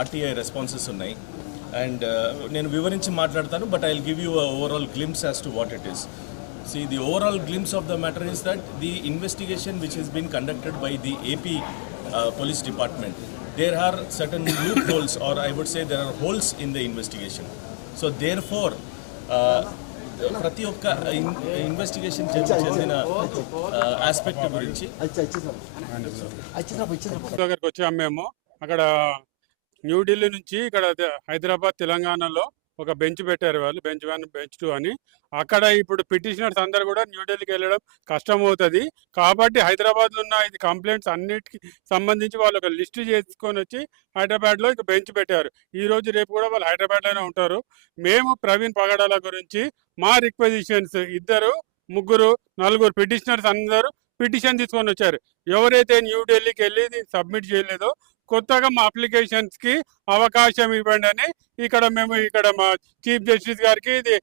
RTI responses ఉన్నాయి. And నేను వివరించి మాట్లాడతాను but I give you overall glimpse as to what it is see the overall glimpse of the matter is that the investigation which is been conducted by the AP police department there are certain loopholes or I would say there are holes in the investigation so therefore ప్రతి ఒక్క investigation చెందిన aspect గురించి అక్కడ న్యూఢిల్లీ నుంచి ఇక్కడ హైదరాబాద్ తెలంగాణలో ఒక bench పెట్టారు వాళ్ళు బెంచ్ వన్ బెంచ్ టూ అని. అక్కడ ఇప్పుడు పిటిషనర్స్ అందరు కూడా న్యూఢిల్లీకి వెళ్ళడం కష్టం అవుతుంది. కాబట్టి హైదరాబాద్లో ఉన్న ఇది కంప్లైంట్స్ అన్నిటికి సంబంధించి వాళ్ళు ఒక లిస్ట్ చేసుకొని వచ్చి హైదరాబాద్లో ఇక బెంచ్ పెట్టారు. ఈ రోజు రేపు కూడా వాళ్ళు హైదరాబాద్లోనే ఉంటారు. మేము ప్రవీణ్ పగడాల గురించి మా రిక్వజిషన్స్ ఇద్దరు ముగ్గురు నలుగురు పిటిషనర్స్ అందరూ పిటిషన్ తీసుకొని వచ్చారు. ఎవరైతే న్యూఢిల్లీకి వెళ్ళి సబ్మిట్ చేయలేదో కొత్తగా మా అప్లికేషన్స్కి అవకాశం ఇవ్వండి అని ఇక్కడ మేము ఇక్కడ మా చీఫ్ జస్టిస్ గారికి ఇది